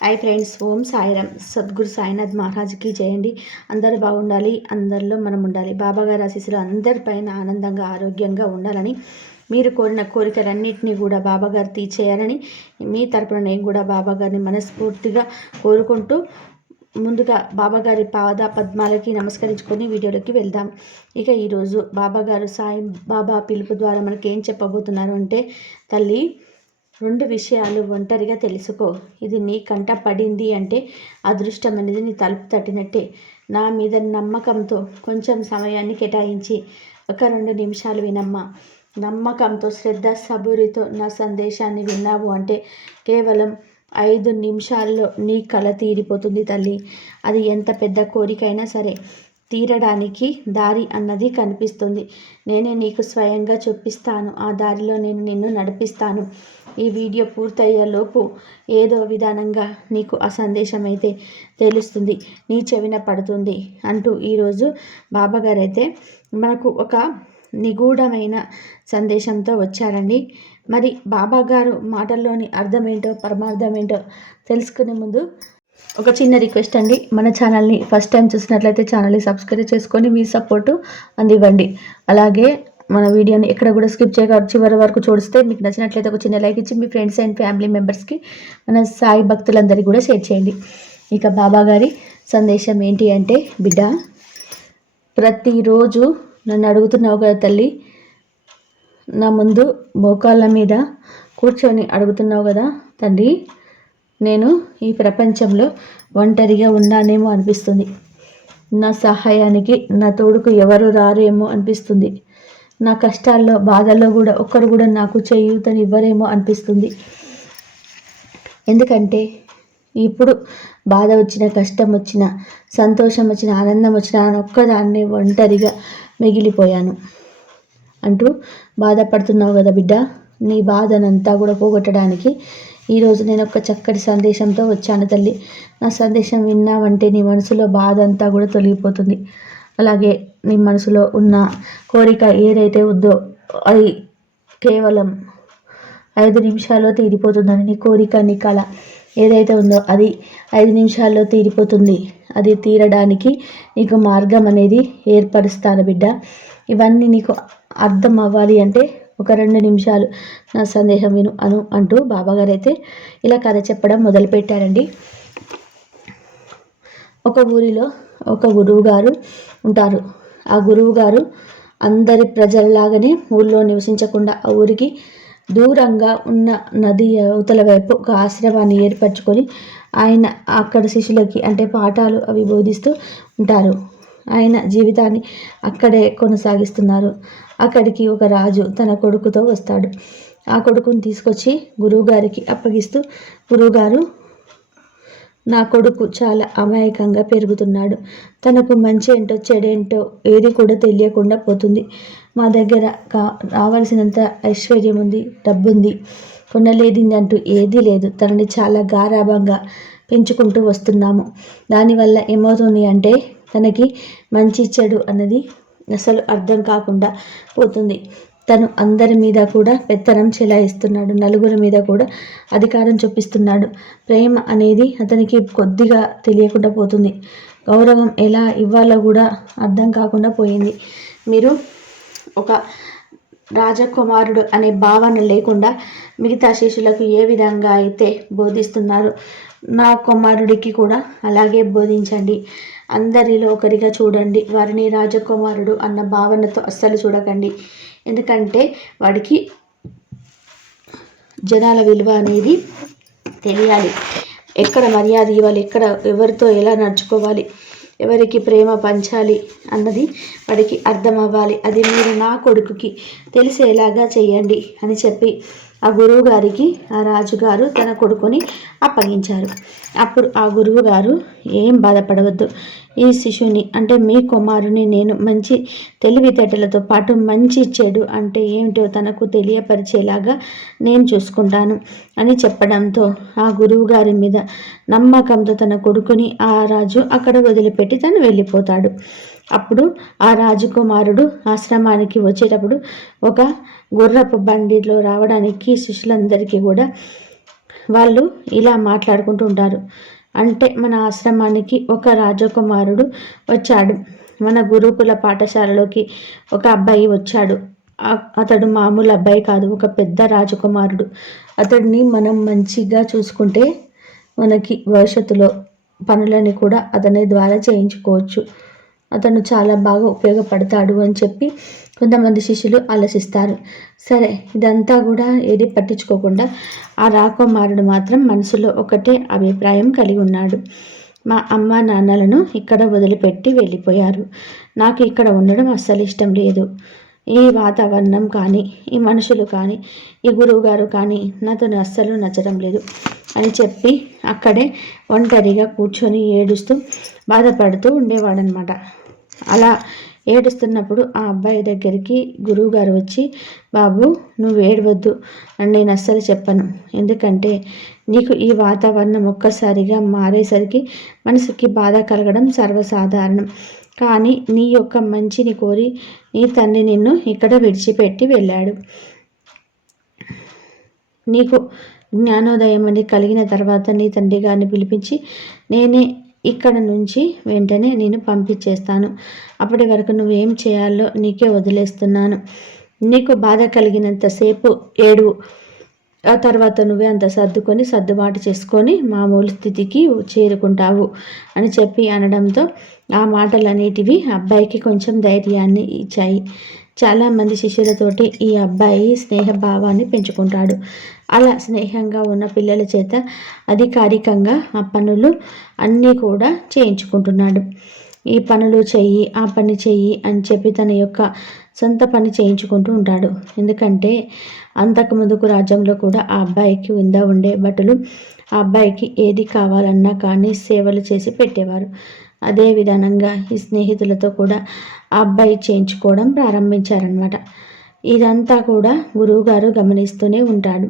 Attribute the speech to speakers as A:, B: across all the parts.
A: Hi friends Om Sairam. Sadhguru Sainath మహారాజ్కి చేయండి అందరూ బాగుండాలి అందరిలో మనం ఉండాలి. బాబాగారి ఆశీస్సులు అందరిపైన ఆనందంగా ఆరోగ్యంగా ఉండాలని మీరు కోరిన కోరికలన్నింటినీ కూడా బాబాగారు తీర్చేయాలని మీ తరపున నేను కూడా బాబాగారిని మనస్ఫూర్తిగా కోరుకుంటూ ముందుగా బాబాగారి పాద పద్మాలకి నమస్కరించుకొని వీడియోలోకి వెళ్దాం. ఇక ఈరోజు బాబాగారు సాయి బాబా పిలుపు ద్వారా మనకి ఏం చెప్పబోతున్నారు అంటే తల్లి రెండు విషయాలు ఒంటరిగా తెలుసుకో. ఇది నీ కంట పడింది అంటే అదృష్టం అనేది నీ తలుపు తట్టినట్టే. నా మీద నమ్మకంతో కొంచెం సమయాన్ని కేటాయించి ఒక రెండు నిమిషాలు వినమ్మా. నమ్మకంతో శ్రద్ధ సబూరితో నా సందేశాన్ని విన్నావు అంటే కేవలం ఐదు నిమిషాల్లో నీ కళ తీరిపోతుంది తల్లి. అది ఎంత పెద్ద కోరికైనా సరే. తీరడానికి దారి అన్నది కనిపిస్తుంది. నేనే నీకు స్వయంగా చూపిస్తాను. ఆ దారిలో నేను నిన్ను నడిపిస్తాను. ఈ వీడియో పూర్తయ్యేలోపు ఏదో విధానంగా నీకు ఆ సందేశం అయితే తెలుస్తుంది. నీ చెవిన పడుతుంది అంటూ ఈరోజు బాబాగారు అయితే మనకు ఒక నిగూఢమైన సందేశంతో వచ్చారండి. మరి బాబాగారు మాటల్లోని అర్థమేంటో పరమార్థమేంటో తెలుసుకునే ముందు ఒక చిన్న రిక్వెస్ట్ అండి. మన ఛానల్ని ఫస్ట్ టైం చూసినట్లయితే ఛానల్ని సబ్స్క్రైబ్ చేసుకొని మీ సపోర్టు అందివ్వండి. అలాగే మన వీడియోని ఎక్కడ కూడా స్కిప్ చేయక చివరి వరకు చూడిస్తే మీకు నచ్చినట్లయితే ఒక చిన్న లైక్ ఇచ్చి మీ ఫ్రెండ్స్ అండ్ ఫ్యామిలీ మెంబర్స్కి మన సాయి భక్తులందరికీ కూడా షేర్ చేయండి. ఇక బాబా గారి సందేశం ఏంటి అంటే బిడ్డ ప్రతిరోజు నన్ను అడుగుతున్నావు కదా తల్లి నా ముందు మోకాళ్ళ మీద కూర్చొని అడుగుతున్నావు కదా తండ్రి నేను ఈ ప్రపంచంలో ఒంటరిగా ఉన్నానేమో అనిపిస్తుంది. నా సహాయానికి నా తోడుకు ఎవరు రారేమో అనిపిస్తుంది. నా కష్టాల్లో బాధల్లో కూడా ఒక్కరు కూడా నాకు చేయూతని ఇవ్వరేమో అనిపిస్తుంది. ఎందుకంటే ఇప్పుడు బాధ వచ్చిన కష్టం వచ్చిన సంతోషం వచ్చిన ఆనందం వచ్చిన ఒక్కదాన్ని ఒంటరిగా మిగిలిపోయాను. అంటూ బాధపడుతున్నావు కదా బిడ్డ నీ బాధనంతా కూడా పోగొట్టడానికి ఈరోజు నేను ఒక చక్కటి సందేశంతో వచ్చాను తల్లి. నా సందేశం విన్నావంటే నీ మనసులో బాధ అంతా కూడా తొలగిపోతుంది. అలాగే నీ మనసులో ఉన్న కోరిక ఏదైతే ఉందో అది కేవలం ఐదు నిమిషాల్లో తీరిపోతుందని నీ కోరిక నీ కళ ఏదైతే ఉందో అది ఐదు నిమిషాల్లో తీరిపోతుంది. అది తీరడానికి నీకు మార్గం అనేది ఏర్పరుస్తాను బిడ్డ. ఇవన్నీ నీకు అర్థం అవ్వాలి అంటే ఒక రెండు నిమిషాలు. నా సందేహం విను. అను అంటూ బాబాగారు అయితే ఇలా కథ చెప్పడం మొదలుపెట్టారండి. ఒక ఊరిలో ఒక గురువు గారు ఉంటారు. ఆ గురువు గారు అందరి ప్రజల్లాగానే ఊళ్ళో నివసించకుండా ఆ ఊరికి దూరంగా ఉన్న నది అవతల వైపు ఒక ఆశ్రమాన్ని ఏర్పరచుకొని ఆయన అక్కడ శిష్యులకి అంటే పాఠాలు అవి బోధిస్తూ ఉంటారు. ఆయన జీవితాన్ని అక్కడే కొనసాగిస్తున్నారు. అక్కడికి ఒక రాజు తన కొడుకుతో వస్తాడు. ఆ కొడుకుని తీసుకొచ్చి గురువుగారికి అప్పగిస్తూ గురువుగారు నా కొడుకు చాలా అమాయకంగా పెరుగుతున్నాడు. తనకు మంచి ఏంటో చెడేంటో ఏది కూడా తెలియకుండా పోతుంది. మా దగ్గర కా రావాల్సినంత ఐశ్వర్యం ఉంది డబ్బుంది. కొనలేదింది అంటూ ఏదీ లేదు. తనని చాలా గారాభంగా పెంచుకుంటూ వస్తున్నాము. దానివల్ల ఏమవుతుంది అంటే తనకి మంచి చెడు అన్నది అసలు అర్థం కాకుండా పోతుంది. తను అందరి మీద కూడా పెత్తనం చెలాయిస్తున్నాడు. నలుగురి మీద కూడా అధికారం చూపిస్తున్నాడు ప్రేమ అనేది అతనికి కొద్దిగా తెలియకుండా పోతుంది. గౌరవం ఎలా ఇవ్వాలో కూడా అర్థం కాకుండా పోయింది. మీరు ఒక రాజకుమారుడు అనే భావన లేకుండా మిగతా శిష్యులకు ఏ విధంగా అయితే బోధిస్తున్నారు నా కుమారుడికి కూడా అలాగే బోధించండి. అందరిలో ఒకరిగా చూడండి. వారిని రాజకుమారుడు అన్న భావనతో అస్సలు చూడకండి. ఎందుకంటే వాడికి జనాల విలువ అనేది తెలియాలి. ఎక్కడ మర్యాద ఇవ్వాలి? ఎక్కడ ఎవరితో ఎలా నడుచుకోవాలి? ఎవరికి ప్రేమ పంచాలి అన్నది వాడికి అర్థం అవ్వాలి. అది మీరు నా కొడుకుకి తెలిసేలాగా చేయండి అని చెప్పి ఆ గురువు గారికి ఆ రాజుగారు తన కొడుకుని అప్పగించారు. అప్పుడు ఆ గురువు గారు ఏం బాధపడవద్దు. ఈ శిశువుని అంటే మీ కుమారుని నేను మంచి తెలివితేటలతో పాటు మంచి చెడు అంటే ఏమిటో తనకు తెలియపరిచేలాగా నేను చూసుకుంటాను అని చెప్పడంతో ఆ గురువు గారి మీద నమ్మకంతో తన కొడుకుని ఆ రాజు అక్కడ వదిలిపెట్టి తను వెళ్ళిపోతాడు. అప్పుడు ఆ రాజకుమారుడు ఆశ్రమానికి వచ్చేటప్పుడు ఒక గుర్రపు బండిలో రావడానికి శిష్యులందరికీ కూడా వాళ్ళు ఇలా మాట్లాడుకుంటూ ఉంటారు. అంటే మన ఆశ్రమానికి ఒక రాజకుమారుడు వచ్చాడు. మన గురుకుల పాఠశాలలోకి ఒక అబ్బాయి వచ్చాడు. అతడు మామూలు అబ్బాయి కాదు ఒక పెద్ద రాజకుమారుడు. అతడిని మనం మంచిగా చూసుకుంటే మనకి భవిష్యత్తులో పనులని కూడా అతని ద్వారా చేయించుకోవచ్చు. అతను చాలా బాగా ఉపయోగపడతాడు అని చెప్పి కొంతమంది శిష్యులు ఆలోచిస్తారు. సరే ఇదంతా కూడా ఏది పట్టించుకోకుండా ఆ రాకుమారుడు మాత్రం మనసులో ఒకటే అభిప్రాయం కలిగి ఉన్నాడు. మా అమ్మ నాన్నలను ఇక్కడ వదిలిపెట్టి వెళ్ళిపోయారు. నాకు ఇక్కడ ఉండడం అస్సలు ఇష్టం లేదు. ఈ వాతావరణం కానీ ఈ మనుషులు కానీ ఈ గురువు గారు కానీ నాతో అస్సలు నచ్చడం లేదు అని చెప్పి అక్కడే ఒంటరిగా కూర్చొని ఏడుస్తూ బాధపడుతూ ఉండేవాడనమాట అలా ఏడుస్తున్నప్పుడు ఆ అబ్బాయి దగ్గరికి గురువుగారు వచ్చి బాబు నువ్వు ఏడవద్దు. అని నేను అస్సలు చెప్పను. ఎందుకంటే నీకు ఈ వాతావరణం ఒక్కసారిగా మారేసరికి మనసుకి బాధ కలగడం సర్వసాధారణం. కానీ నీ యొక్క మంచిని కోరి నీ తండ్రి నిన్ను ఇక్కడ విడిచిపెట్టి వెళ్ళాడు. నీకు జ్ఞానోదయం అని కలిగిన తర్వాత నీ తండ్రి గారిని పిలిపించి నేనే ఇక్కడ నుంచి వెంటనే నేను పంపించేస్తాను. అప్పటి వరకు నువ్వేం చేయాలో నీకే వదిలేస్తున్నాను. నీకు బాధ కలిగినంతసేపు ఏడు. ఆ తర్వాత నువ్వే అంత సర్దుకొని సర్దుబాటు చేసుకొని మామూలు స్థితికి చేరుకుంటావు అని చెప్పి అనడంతో ఆ మాటలనేటివి అబ్బాయికి కొంచెం ధైర్యాన్ని ఇచ్చాయి. చాలామంది శిష్యులతోటి ఈ అబ్బాయి స్నేహభావాన్ని పెంచుకుంటాడు. అలా స్నేహంగా ఉన్న పిల్లల చేత అధికారికంగా ఆ పనులు అన్నీ కూడా చేయించుకుంటున్నాడు. ఈ పనులు చెయ్యి ఆ పని చెయ్యి అని చెప్పి తన యొక్క సొంత పని చేయించుకుంటూ ఉంటాడు. ఎందుకంటే అంతకు ముందుకు రాజ్యంలో కూడా ఆ అబ్బాయికి వింద ఉండే బట్టలు ఆ అబ్బాయికి ఏది కావాలన్నా కానీ సేవలు చేసి పెట్టేవారు. అదే విధానంగా ఈ స్నేహితులతో కూడా ఆ అబ్బాయి చేయించుకోవడం ప్రారంభించారనమాట ఇదంతా కూడా గురువుగారు గమనిస్తూనే ఉంటాడు.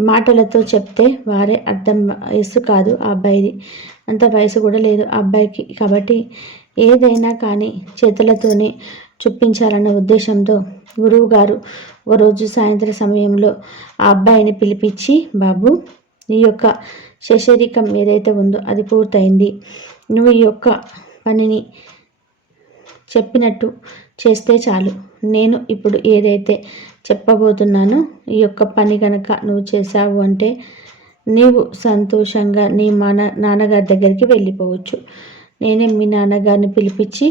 A: మాటలతో చెప్తే వారే అర్థం వయసు కాదు ఆ అబ్బాయిది. అంత వయసు కూడా లేదు ఆ అబ్బాయికి కాబట్టి ఏదైనా కానీ చేతులతోనే చూపించాలన్న ఉద్దేశంతో గురువు గారు ఒకరోజు సాయంత్రం సమయంలో ఆ అబ్బాయిని పిలిపించి బాబు నీ యొక్క శశరికం ఏదైతే ఉందో అది పూర్తయింది. నువ్వు ఈ యొక్క పనిని చెప్పినట్టు చేస్తే చాలు. నేను ఇప్పుడు ఏదైతే చెప్పబోతున్నానో ఈ యొక్క పని కనుక నువ్వు చేశావు అంటే నీవు సంతోషంగా నీ మా నాన్నగారి దగ్గరికి వెళ్ళిపోవచ్చు. నేనే మీ నాన్నగారిని పిలిపించి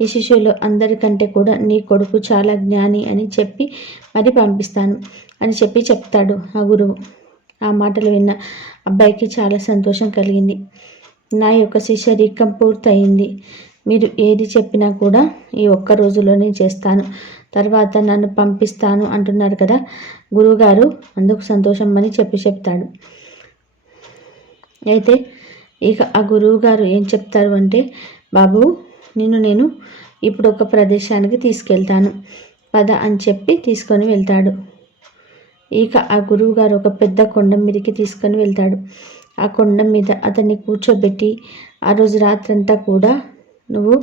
A: ఈ శిష్యులు అందరికంటే కూడా నీ కొడుకు చాలా జ్ఞాని అని చెప్పి మరి పంపిస్తాను అని చెప్పి చెప్తాడు ఆ గురువు. ఆ మాటలు విన్న అబ్బాయికి చాలా సంతోషం కలిగింది. నా యొక్క శిష్యరీకం పూర్తయింది. మీరు ఏది చెప్పినా కూడా ఈ ఒక్క రోజులోనే చేస్తాను. తర్వాత నన్ను పంపిస్తాను అంటున్నారు కదా గురువుగారు అందుకు సంతోషం అని చెప్పి చెప్తాడు. అయితే ఇక ఆ గురువు గారు ఏం చెప్తారు అంటే బాబు నిన్ను నేను ఇప్పుడు ఒక ప్రదేశానికి తీసుకెళ్తాను. పద అని చెప్పి తీసుకొని వెళ్తాడు. ఇక ఆ గురువుగారు ఒక పెద్ద కొండ మీదకి తీసుకొని వెళ్తాడు. ఆ కొండ మీద అతన్ని కూర్చోబెట్టి ఆ రోజు రాత్రంతా కూడా నువ్వు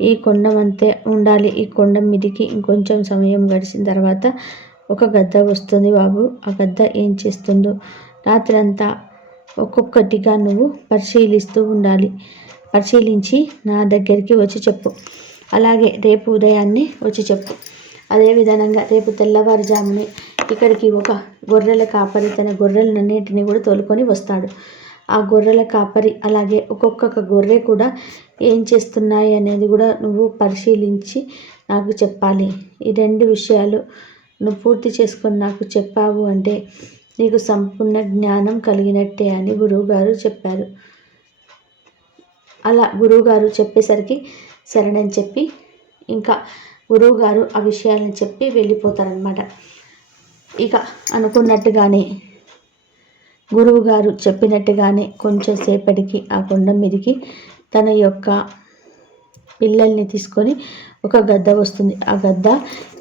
A: ఈ కొండ అంతే ఉండాలి. ఈ కొండ మీదికి ఇంకొంచెం సమయం గడిచిన తర్వాత ఒక గద్ద వస్తుంది బాబు. ఆ గద్ద ఏం చేస్తుందో రాత్రంతా ఒక్కొక్కటిగా నువ్వు పరిశీలిస్తూ ఉండాలి. పరిశీలించి నా దగ్గరికి వచ్చి చెప్పు. అలాగే రేపు ఉదయాన్నే వచ్చి చెప్పు. అదేవిధానంగా రేపు తెల్లవారుజామునే ఇక్కడికి ఒక గొర్రెల కాపరి తన గొర్రెలన్నింటినీ కూడా తోలుకొని వస్తాడు. ఆ గొర్రెల కాపరి అలాగే ఒక్కొక్క గొర్రె కూడా ఏం చేస్తున్నాయి అనేది కూడా నువ్వు పరిశీలించి నాకు చెప్పాలి. ఈ రెండు విషయాలు నువ్వు పూర్తి చేసుకొని నాకు చెప్పావు అంటే నీకు సంపూర్ణ జ్ఞానం కలిగినట్టే అని గురువుగారు చెప్పారు. అలా గురువుగారు చెప్పేసరికి సరేనని చెప్పి ఇంకా గురువుగారు ఆ విషయాలను చెప్పి వెళ్ళిపోతారనమాట ఇక అనుకున్నట్టుగానే గురువుగారు చెప్పినట్టుగానే కొంచెం సేపటికి ఆ కొండ మీదకి తన యొక్క పిల్లల్ని తీసుకొని ఒక గద్ద వస్తుంది. ఆ గద్ద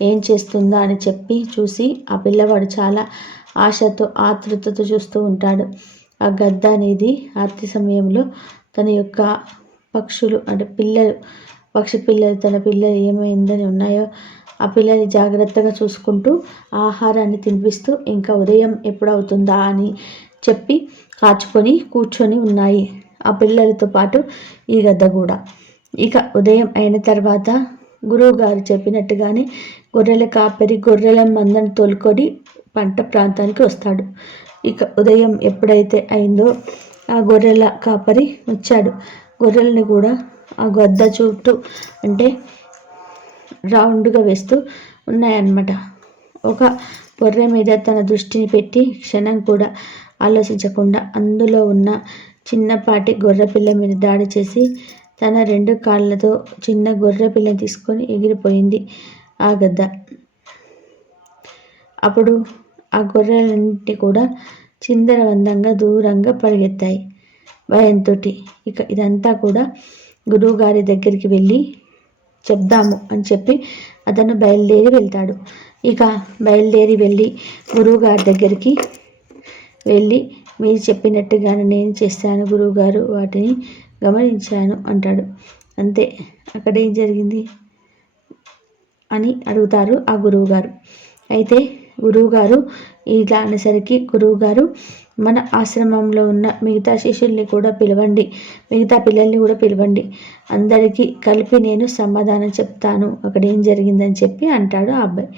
A: ఏం చేస్తుందా అని చెప్పి చూసి ఆ పిల్లవాడు చాలా ఆశతో ఆతృతతో చూస్తూ ఉంటాడు. ఆ గద్ద అనేది ఆర్తి సమయంలో తన యొక్క పక్షులు అంటే పిల్లలు పక్షి పిల్లలు తన పిల్లలు ఏమైందని ఉన్నాయో ఆ పిల్లల్ని జాగ్రత్తగా చూసుకుంటూ ఆహారాన్ని తినిపిస్తూ ఇంకా ఉదయం ఎప్పుడవుతుందా అని చెప్పి కాచుకొని కూర్చొని ఉన్నాయి. ఆ పిల్లలతో పాటు ఈ గద్ద కూడా. ఇక ఉదయం అయిన తర్వాత గురువు గారు చెప్పినట్టుగానే గొర్రెల కాపరి గొర్రెల మందను తోలుకొని పంట ప్రాంతానికి వస్తాడు. ఇక ఉదయం ఎప్పుడైతే అయిందో ఆ గొర్రెల కాపరి వచ్చాడు. గొర్రెల్ని కూడా ఆ గద్ద చుట్టూ అంటే రౌండ్గా వేస్తూ ఉన్నాయన్నమాట. ఒక గొర్రె మీద తన దృష్టిని పెట్టి క్షణం కూడా ఆలోచించకుండా అందులో ఉన్న చిన్నపాటి గొర్రె పిల్ల మీద దాడి చేసి తన రెండు కాళ్ళతో చిన్న గొర్రె పిల్లని తీసుకొని ఎగిరిపోయింది ఆ గద్ద. అప్పుడు ఆ గొర్రెలన్నింటినీ కూడా చిందరవందంగా దూరంగా పరిగెత్తాయి. భయంతో ఇక ఇదంతా కూడా గురువుగారి దగ్గరికి వెళ్ళి చెప్దాము అని చెప్పి అతను బయలుదేరి వెళ్తాడు. ఇక బయలుదేరి వెళ్ళి గురువుగారి దగ్గరికి వెళ్ళి మీరు చెప్పినట్టుగానే నేను చేస్తాను గురువుగారు వాటిని గమనించాను అంటాడు. అంతే అక్కడ ఏం జరిగింది అని అడుగుతారు ఆ గురువుగారు. అయితే గురువుగారు ఇలా అనేసరికి గురువుగారు మన ఆశ్రమంలో ఉన్న మిగతా శిష్యుల్ని కూడా పిలవండి. మిగతా పిల్లల్ని కూడా పిలవండి. అందరికీ కలిపి నేను సమాధానం చెప్తాను. అక్కడ ఏం జరిగిందని చెప్పి అంటాడు ఆ అబ్బాయి.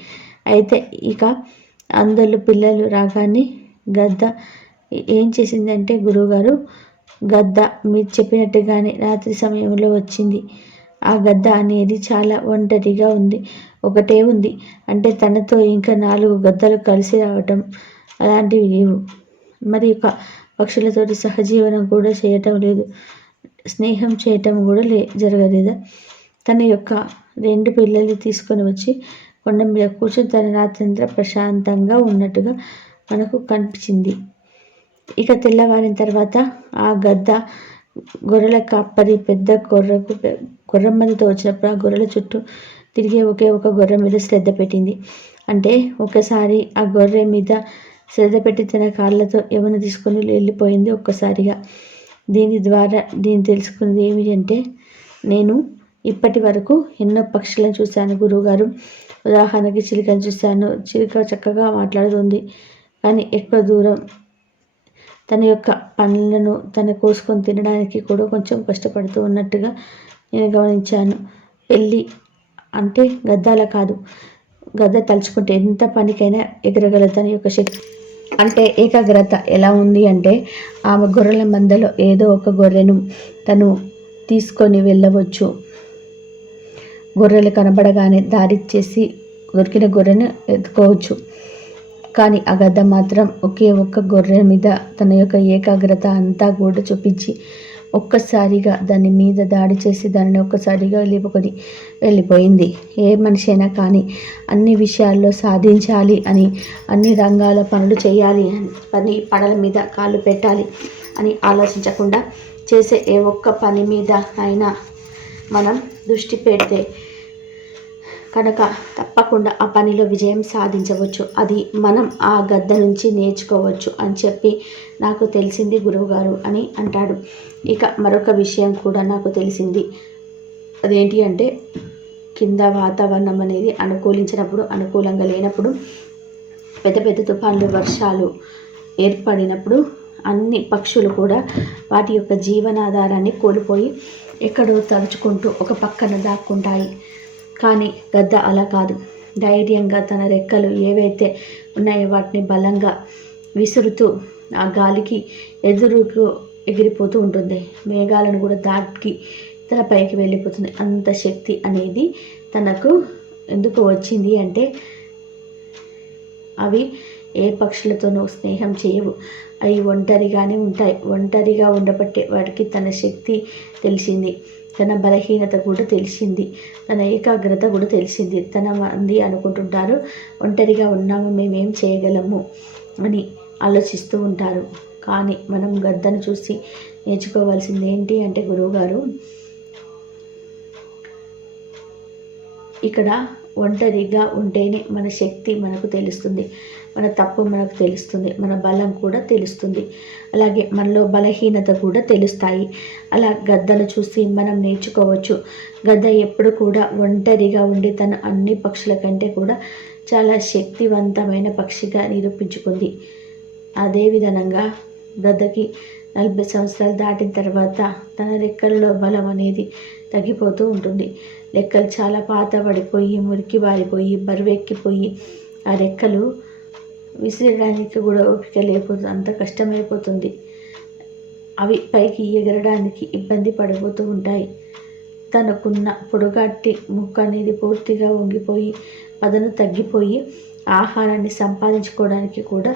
A: అయితే ఇక అందరు పిల్లలు రాగానే గద్ద ఏం చేసిందంటే గురువుగారు గద్ద మీరు చెప్పినట్టుగానే రాత్రి సమయంలో వచ్చింది. ఆ గద్ద అనేది చాలా ఒంటరిగా ఉంది. ఒకటే ఉంది. అంటే తనతో ఇంకా నాలుగు గద్దలు కలిసి రావటం అలాంటివి లేవు. మరి ఒక పక్షులతోటి సహజీవనం కూడా చేయటం లేదు. స్నేహం చేయటం కూడా లే జరగలేదా? తన యొక్క రెండు పిల్లల్ని తీసుకొని వచ్చి కొండ మీద కూర్చొని తన రాత్రంతా ప్రశాంతంగా ఉన్నట్టుగా మనకు కనిపించింది. ఇక తెల్లవారిన తర్వాత ఆ గద్ద గొర్రెల కప్పరి పెద్ద గొర్రెకు గుర్రమ్మతో వచ్చినప్పుడు ఆ గొర్రెల చుట్టూ తిరిగే ఒకే ఒక గొర్రె మీద శ్రద్ధ పెట్టింది. అంటే ఒకసారి ఆ గొర్రె మీద శ్రద్ధ పెట్టి తన కాళ్ళతో ఎవరిని తీసుకొని వెళ్ళిపోయింది ఒక్కసారిగా. దీని ద్వారా దీన్ని తెలుసుకున్నది ఏమిటి అంటే నేను ఇప్పటి వరకు ఎన్నో పక్షులను చూశాను గురువుగారు. ఉదాహరణకి చిలుకను చూశాను. చిలుక చక్కగా మాట్లాడుతుంది కానీ ఎక్కువ దూరం తన యొక్క పనులను తను కోసుకొని తినడానికి కూడా కొంచెం కష్టపడుతూ ఉన్నట్టుగా నేను గమనించాను. పెళ్ళి అంటే గద్దాల కాదు. గద్ద తలుచుకుంటే ఎంత పనికైనా ఎగరగలదని తన యొక్క శక్తి. అంటే ఏకాగ్రత ఎలా ఉంది అంటే ఆమె గొర్రెల మందలో ఏదో ఒక గొర్రెను తను తీసుకొని వెళ్ళవచ్చు. గొర్రెలు కనబడగానే దారి చేసి దొరికిన గొర్రెను ఎత్తుకోవచ్చు. కానీ ఆ గద్ద మాత్రం ఒకే ఒక్క గొర్రె మీద తన యొక్క ఏకాగ్రత అంతా కూడా చూపించి ఒక్కసారిగా దాని మీద దాడి చేసి దానిని ఒక్కసారిగా లేపుకొని వెళ్ళిపోయింది. ఏ మనిషి అయినా కానీ అన్ని విషయాల్లో సాధించాలి అని అన్ని రంగాల పనులు చేయాలి పని పడల మీద కాళ్ళు పెట్టాలి అని ఆలోచించకుండా చేసే ఏ ఒక్క పని మీద అయినా మనం దృష్టి పెడితే కనుక తప్పకుండా ఆ పనిలో విజయం సాధించవచ్చు. అది మనం ఆ గద్ద నుంచి నేర్చుకోవచ్చు అని చెప్పి నాకు తెలిసింది గురువుగారు అని అంటాడు. ఇక మరొక విషయం కూడా నాకు తెలిసింది. అదేంటి అంటే కింద వాతావరణం అనేది అనుకూలించినప్పుడు అనుకూలంగా లేనప్పుడు పెద్ద పెద్ద తుఫాన్లు వర్షాలు ఏర్పడినప్పుడు అన్ని పక్షులు కూడా వాటి యొక్క జీవనాధారాన్ని కోల్పోయి ఎక్కడో తలుచుకుంటూ ఒక పక్కన దాక్కుంటాయి. కానీ గద్ద అలా కాదు. ధైర్యంగా తన రెక్కలు ఏవైతే ఉన్నాయో వాటిని బలంగా విసురుతూ ఆ గాలికి ఎదురుకు ఎగిరిపోతూ ఉంటుంది. మేఘాలను కూడా దాటి తన పైకి వెళ్ళిపోతుంది. అంత శక్తి అనేది తనకు ఎందుకు వచ్చింది అంటే అవి ఏ పక్షులతోనూ స్నేహం చేయవు. అవి ఒంటరిగానే ఉంటాయి. ఒంటరిగా ఉండబట్టే వాటికి తన శక్తి తెలిసింది. తన బలహీనత కూడా తెలిసింది. తన ఏకాగ్రత కూడా తెలిసింది. తన మంది అనుకుంటుంటారు ఒంటరిగా ఉన్నాము మేమేం చేయగలము అని ఆలోచిస్తూ ఉంటారు. కానీ మనం గద్దను చూసి నేర్చుకోవాల్సింది ఏంటి అంటే గురువుగారు ఇక్కడ ఒంటరిగా ఉంటేనే మన శక్తి మనకు తెలుస్తుంది. మన తప్పు మనకు తెలుస్తుంది మన బలం కూడా తెలుస్తుంది. అలాగే మనలో బలహీనత కూడా తెలుస్తాయి. అలా గద్దను చూసి మనం నేర్చుకోవచ్చు. గద్ద ఎప్పుడు కూడా ఒంటరిగా ఉండి తన అన్ని పక్షుల కంటే కూడా చాలా శక్తివంతమైన పక్షిగా నిరూపించుకుంది. అదేవిధంగా గద్దకి నలభై సంవత్సరాలు దాటిన తర్వాత తన రెక్కలలో బలం అనేది తగ్గిపోతూ ఉంటుంది. రెక్కలు చాలా పాత పడిపోయి మురికి బారిపోయి బరువెక్కిపోయి ఆ రెక్కలు విసిరడానికి కూడా ఓపిక లేకపోతుంది అంత కష్టమైపోతుంది. అవి పైకి ఎగరడానికి ఇబ్బంది పడిపోతూ ఉంటాయి. తనకున్న పొడుగాటి ముక్క అనేది పూర్తిగా వంగిపోయి పదను తగ్గిపోయి ఆహారాన్ని సంపాదించుకోవడానికి కూడా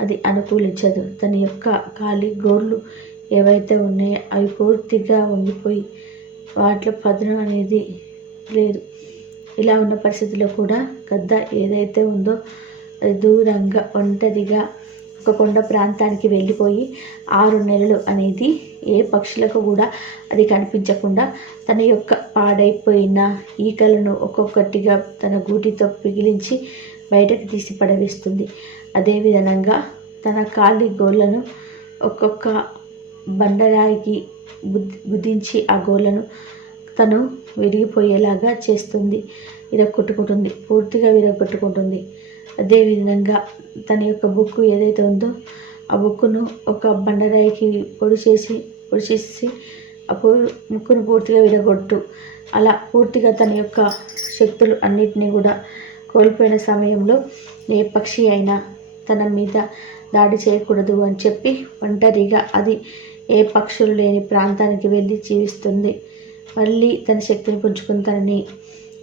A: అది అనుకూలించదు. తన యొక్క ఖాళీ గోర్లు ఏవైతే ఉన్నాయో అవి పూర్తిగా వంగిపోయి వాటిలో పదనం అనేది లేదు. ఇలా ఉన్న పరిస్థితుల్లో కూడా గద్ద ఏదైతే ఉందో దూరంగా ఒంటరిగా ఒక కొండ ప్రాంతానికి వెళ్ళిపోయి ఆరు నెలలు అనేది ఏ పక్షులకు కూడా అది కనిపించకుండా తన యొక్క పాడైపోయిన ఈకలను ఒక్కొక్కటిగా తన గూటితో పిగిలించి బయటకు తీసి పడవేస్తుంది. అదేవిధంగా తన కాలి గోళ్ళను ఒక్కొక్క బండరాయికి బుద్ధించి ఆ గోళ్ళను తను విరిగిపోయేలాగా చేస్తుంది. విరగొట్టుకుంటుంది. పూర్తిగా విరగొట్టుకుంటుంది. అదేవిధంగా తన యొక్క బుక్ ఏదైతే ఉందో ఆ బుక్కును ఒక బండరాయికి పొడి చేసి పొడి చేసి అప్పుడు ముక్కును పూర్తిగా విడగొట్టు. అలా పూర్తిగా తన యొక్క శక్తులు అన్నిటినీ కూడా కోల్పోయిన సమయంలో ఏ పక్షి అయినా తన మీద దాడి చేయకూడదు అని చెప్పి ఒంటరిగా అది ఏ పక్షులు లేని ప్రాంతానికి వెళ్ళి జీవిస్తుంది. మళ్ళీ తన శక్తిని పుంజుకుని తనని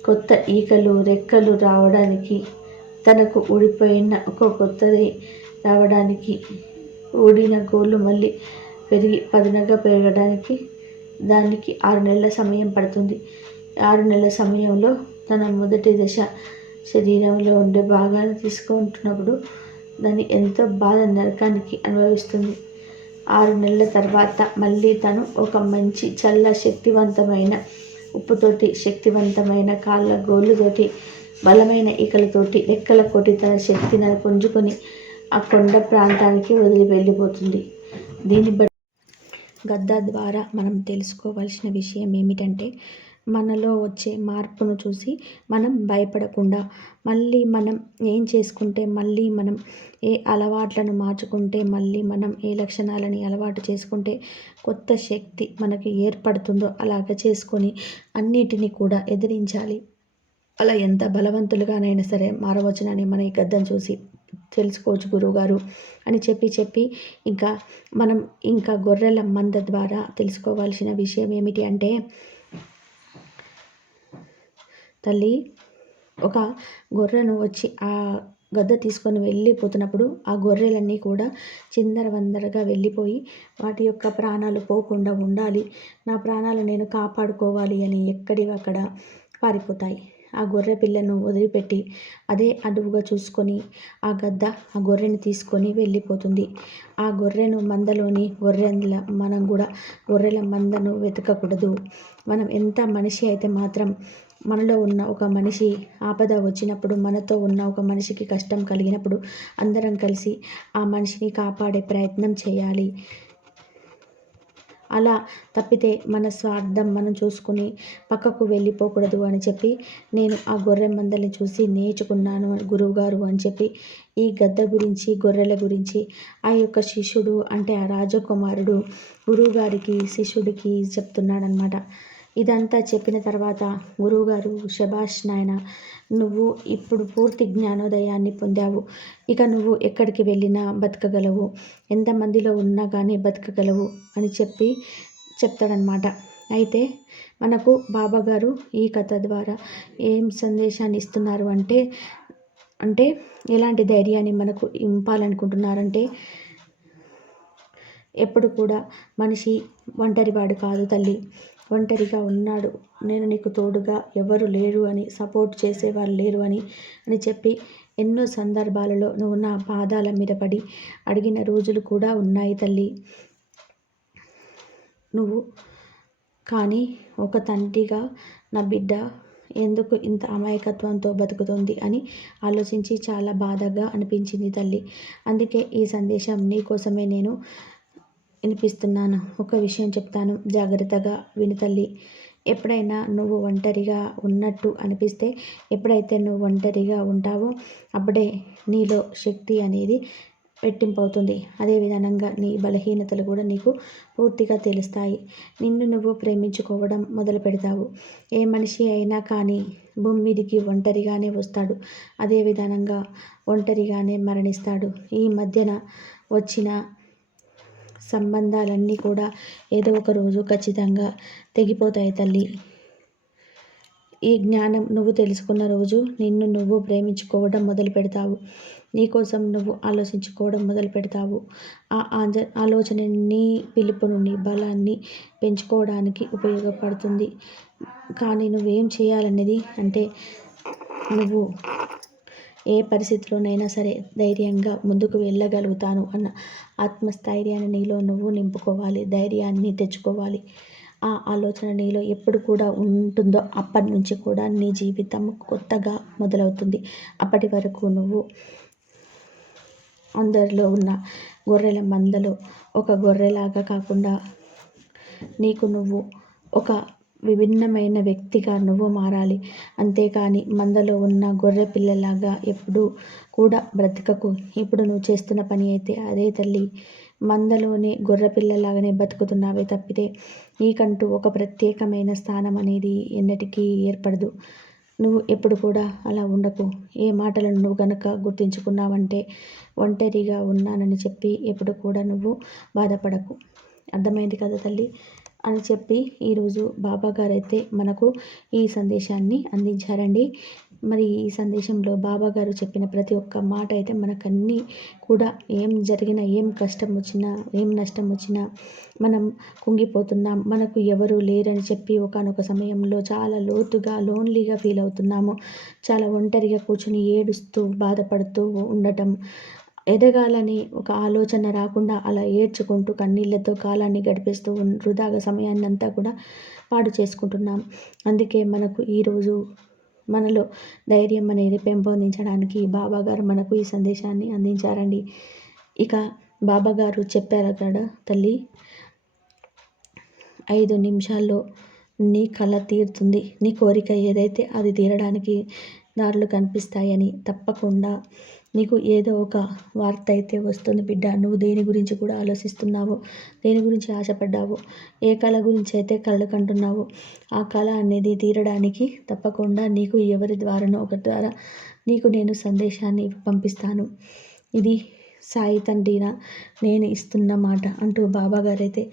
A: కొత్త ఈకలు రెక్కలు రావడానికి తనకు ఊడిపోయిన ఒక కొత్తది రావడానికి ఊడిన గోళ్ళు మళ్ళీ పెరిగి పదునగా పెరగడానికి దానికి ఆరు నెలల సమయం పడుతుంది. ఆరు నెలల సమయంలో తన మొదటి దశ శరీరంలో ఉండే భాగాన్ని తీసుకుంటున్నప్పుడు దాన్ని ఎంతో బాధ నరకానికి అనుభవిస్తుంది. ఆరు నెలల తర్వాత మళ్ళీ తను ఒక మంచి చల్ల శక్తివంతమైన ఉప్పుతోటి శక్తివంతమైన కాళ్ళ గోళ్ళుతోటి బలమైన ఈకలతోటి రెక్కల కొట్టి తన శక్తిని పుంజుకొని ఆ కొండ ప్రాంతానికి వదిలి వెళ్ళిపోతుంది. దీన్ని బట్టి గద్ద ద్వారా మనం తెలుసుకోవాల్సిన విషయం ఏమిటంటే మనలో వచ్చే మార్పును చూసి మనం భయపడకుండా మళ్ళీ మనం ఏం చేసుకుంటే మళ్ళీ మనం ఏ అలవాట్లను మార్చుకుంటే మళ్ళీ మనం ఏ లక్షణాలని అలవాటు చేసుకుంటే కొత్త శక్తి మనకి ఏర్పడుతుందో అలాగ చేసుకొని అన్నిటినీ కూడా ఎదిరించాలి. అలా ఎంత బలవంతులుగానైనా సరే మారవచ్చునని మన ఈ గద్దం చూసి తెలుసుకోవచ్చు గురువుగారు అని చెప్పి చెప్పి ఇంకా మనం ఇంకా గొర్రెల మంద ద్వారా తెలుసుకోవాల్సిన విషయం ఏమిటి అంటే తల్లి ఒక గొర్రెను వచ్చి ఆ గద్ద తీసుకొని వెళ్ళిపోతున్నప్పుడు ఆ గొర్రెలన్నీ కూడా చిందరవందరగా వెళ్ళిపోయి వాటి యొక్క ప్రాణాలు పోకుండా ఉండాలి. నా ప్రాణాలు నేను కాపాడుకోవాలి అని ఎక్కడివి అక్కడ పారిపోతాయి. ఆ గొర్రె పిల్లను వదిలిపెట్టి అదే అడుగుగా చూసుకొని ఆ గద్ద ఆ గొర్రెని తీసుకొని వెళ్ళిపోతుంది. ఆ గొర్రెను మందలోని గొర్రెల మనం కూడా గొర్రెల మందను వెతకకూడదు. మనం ఎంత మనిషి అయితే మాత్రం మనలో ఉన్న ఒక మనిషి ఆపద వచ్చినప్పుడు మనతో ఉన్న ఒక మనిషికి కష్టం కలిగినప్పుడు అందరం కలిసి ఆ మనిషిని కాపాడే ప్రయత్నం చేయాలి. అలా తప్పితే మన స్వార్థం మనం చూసుకుని పక్కకు వెళ్ళిపోకూడదు అని చెప్పి నేను ఆ గొర్రె మందల్ని చూసి నేర్చుకున్నాను గురువుగారు అని చెప్పి ఈ గద్ద గురించి గొర్రెల గురించి ఆ యొక్క శిష్యుడు అంటే ఆ రాజకుమారుడు గురువుగారికి శిష్యుడికి చెప్తున్నాడనమాట ఇదంతా చెప్పిన తర్వాత గురువుగారు శభాష్ నాయన నువ్వు ఇప్పుడు పూర్తి జ్ఞానోదయాన్ని పొందావు. ఇక నువ్వు ఎక్కడికి వెళ్ళినా బతకగలవు. ఎంతమందిలో ఉన్నా కానీ బతకగలవు అని చెప్పి చెప్తాడనమాట అయితే మనకు బాబాగారు ఈ కథ ద్వారా ఏం సందేశాన్ని ఇస్తున్నారు అంటే అంటే ఎలాంటి ధైర్యాన్ని మనకు ఇంపాలనుకుంటున్నారంటే ఎప్పుడు కూడా మనిషి ఒంటరివాడు కాదు తల్లి. ఒంటరిగా ఉన్నాడు. నేను నీకు తోడుగా ఎవరు లేరు అని సపోర్ట్ చేసేవారు లేరు అని అని చెప్పి ఎన్నో సందర్భాలలో నువ్వు నా పాదాల మీద పడి అడిగిన రోజులు కూడా ఉన్నాయి తల్లి. నువ్వు కానీ ఒక తండ్రిగా నా బిడ్డ ఎందుకు ఇంత అమాయకత్వంతో బతుకుతుంది అని ఆలోచించి చాలా బాధగా అనిపించింది తల్లి. అందుకే ఈ సందేశం నీ కోసమే నేను వినిపిస్తున్నాను. ఒక విషయం చెప్తాను. జాగ్రత్తగా విను తల్లి. ఎప్పుడైనా నువ్వు ఒంటరిగా ఉన్నట్టు అనిపిస్తే ఎప్పుడైతే నువ్వు ఒంటరిగా ఉంటావో అప్పుడే నీలో శక్తి అనేది పెట్టింపవుతుంది. అదే విధంగా నీ బలహీనతలు కూడా నీకు పూర్తిగా తెలుస్తాయి. నిన్ను నువ్వు ప్రేమించుకోవడం మొదలు పెడతావు. ఏ మనిషి అయినా కానీ భూమి మీదికి ఒంటరిగానే వస్తాడు. అదే విధానంగా ఒంటరిగానే మరణిస్తాడు. ఈ మధ్యన వచ్చిన సంబంధాలన్నీ కూడా ఏదో ఒక రోజు ఖచ్చితంగా తెగిపోతాయి తల్లి. ఈ జ్ఞానం నువ్వు తెలుసుకున్న రోజు నిన్ను నువ్వు ప్రేమించుకోవడం మొదలు పెడతావు. నీకోసం నువ్వు ఆలోచించుకోవడం మొదలు పెడతావు. ఆ ఆంజ ఆలోచన నీ పిలుపును నీ బలాన్ని పెంచుకోవడానికి ఉపయోగపడుతుంది. కానీ నువ్వేం చేయాలనేది అంటే నువ్వు ఏ పరిస్థితిలోనైనా సరే ధైర్యంగా ముందుకు వెళ్ళగలుగుతాను అన్న ఆత్మస్థైర్యాన్ని నీలో నువ్వు నింపుకోవాలి ధైర్యాన్ని తెచ్చుకోవాలి. ఆ ఆలోచన నీలో ఎప్పుడు కూడా ఉంటుందో అప్పటి నుంచి కూడా నీ జీవితం కొత్తగా మొదలవుతుంది. అప్పటి వరకు నువ్వు అందరిలో ఉన్న గొర్రెల మందలో ఒక గొర్రెలాగా కాకుండా నీకు నువ్వు ఒక విభిన్నమైన వ్యక్తిగా నువ్వు మారాలి. అంతేకాని మందలో ఉన్న గొర్రె పిల్లలాగా ఎప్పుడూ కూడా బ్రతకకు. ఇప్పుడు నువ్వు చేస్తున్న పని అయితే అదే తల్లి. మందలోనే గొర్రె పిల్లలాగానే బతుకుతున్నావే తప్పితే నీకంటూ ఒక ప్రత్యేకమైన స్థానం అనేది ఎన్నటికీ ఏర్పడదు. నువ్వు ఎప్పుడు కూడా అలా ఉండకు. ఏ మాటలను నువ్వు గనక గుర్తించుకున్నావంటే ఒంటరిగా ఉన్నానని చెప్పి ఎప్పుడు కూడా నువ్వు బాధపడకు. అర్థమైంది కదా తల్లి? అని చెప్పి ఈరోజు బాబా గారైతే మనకు ఈ సందేశాన్ని అందించారండి. మరి ఈ సందేశంలో బాబా గారు చెప్పిన ప్రతి ఒక్క మాట అయితే మనకన్నీ కూడా ఏం జరిగినా ఏం కష్టం వచ్చినా ఏం నష్టం వచ్చినా మనం కుంగిపోతున్నాం. మనకు ఎవరు లేరని చెప్పి ఒకనొక సమయంలో చాలా లోతుగా లోన్లీగా ఫీల్ అవుతున్నాము. చాలా ఒంటరిగా కూర్చుని ఏడుస్తూ బాధపడుతూ ఉండటం ఎదగాలని ఒక ఆలోచన రాకుండా అలా ఏడ్చుకుంటూ కన్నీళ్ళతో కాలాన్ని గడిపేస్తూ వృధాగా సమయాన్ని అంతా కూడా పాడు చేసుకుంటున్నాం. అందుకే మనకు ఈరోజు మనలో ధైర్యం అనేది పెంపొందించడానికి బాబాగారు మనకు ఈ సందేశాన్ని అందించారండి. ఇక బాబాగారు చెప్పారు అక్కడ తల్లి ఐదు నిమిషాల్లో నీ కళ తీరుతుంది. నీ కోరిక ఏదైతే అది తీరడానికి దారులు కనిపిస్తాయని తప్పకుండా నీకు ఏదో ఒక వార్త అయితే వస్తుంది బిడ్డ. నువ్వు దేని గురించి కూడా ఆలోచిస్తున్నావు దేని గురించి ఆశపడ్డావు ఏ కళ గురించి అయితే కళలు కంటున్నావు ఆ కళ అనేది తీరడానికి తప్పకుండా నీకు ఎవరి ద్వారానో ఒక ద్వారా నీకు నేను సందేశాన్ని పంపిస్తాను. ఇది సాయి తండ్రిన నేను ఇస్తున్న మాట అంటూ బాబా గారైతే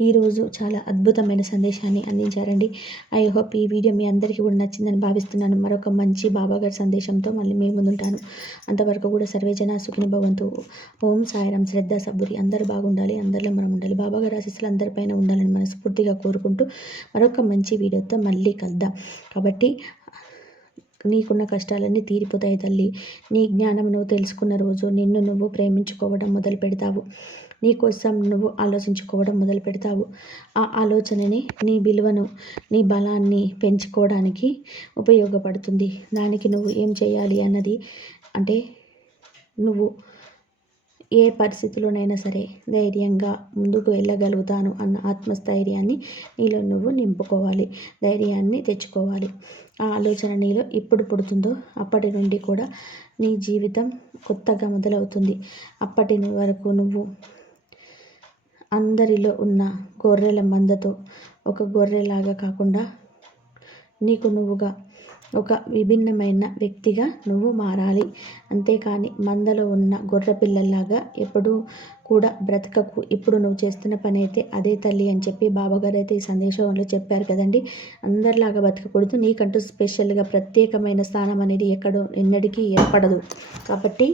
A: ఈరోజు చాలా అద్భుతమైన సందేశాన్ని అందించారండి. ఐ హోప్ ఈ వీడియో మీ అందరికీ కూడా నచ్చిందని భావిస్తున్నాను. మరొక మంచి బాబా గారి సందేశంతో మళ్ళీ మీ ముందుంటాను. అంతవరకు కూడా సర్వేజన సుఖిని భవంతు. ఓం సాయిరాం. శ్రద్ధ సబ్బురి. అందరూ బాగుండాలి. అందరిలో మనం ఉండాలి. బాబా గారి ఆశీస్సులు అందరిపైన ఉండాలని మనస్ఫూర్తిగా కోరుకుంటూ మరొక మంచి వీడియోతో మళ్ళీ కలుద్దాం. కాబట్టి నీకున్న కష్టాలన్నీ తీరిపోతాయి తల్లి. నీ జ్ఞానం నువ్వు తెలుసుకున్న రోజు నిన్ను నువ్వు ప్రేమించుకోవడం మొదలు పెడతావు. నీకోసం నువ్వు ఆలోచించుకోవడం మొదలు పెడతావు. ఆ ఆలోచనని నీ విలువను నీ బలాన్ని పెంచుకోవడానికి ఉపయోగపడుతుంది. దానికి నువ్వు ఏం చేయాలి అన్నది అంటే నువ్వు ఏ పరిస్థితిలోనైనా సరే ధైర్యంగా ముందుకు వెళ్ళగలుగుతాను అన్న ఆత్మస్థైర్యాన్ని నీలో నువ్వు నింపుకోవాలి. ధైర్యాన్ని తెచ్చుకోవాలి. ఆ ఆలోచన నీలో ఎప్పుడు పుడుతుందో అప్పటి నుండి కూడా నీ జీవితం కొత్తగా మొదలవుతుంది. అప్పటి వరకు నువ్వు అందరిలో ఉన్న గొర్రెల మందతో ఒక గొర్రెలాగా కాకుండా నీకు నువ్వుగా ఒక విభిన్నమైన వ్యక్తిగా నువ్వు మారాలి. అంతేకాని మందలో ఉన్న గొర్రె పిల్లల్లాగా ఎప్పుడూ కూడా బ్రతకకు. ఇప్పుడు నువ్వు చేస్తున్న పని అయితే అదే తల్లి అని చెప్పి బాబాగారు అయితే ఈ సందేశంలో చెప్పారు కదండి. అందరిలాగా బతకకూడదు. నీకంటూ స్పెషల్గా ప్రత్యేకమైన స్థానం అనేది ఎక్కడో ఎన్నడికీ ఏర్పడదు. కాబట్టి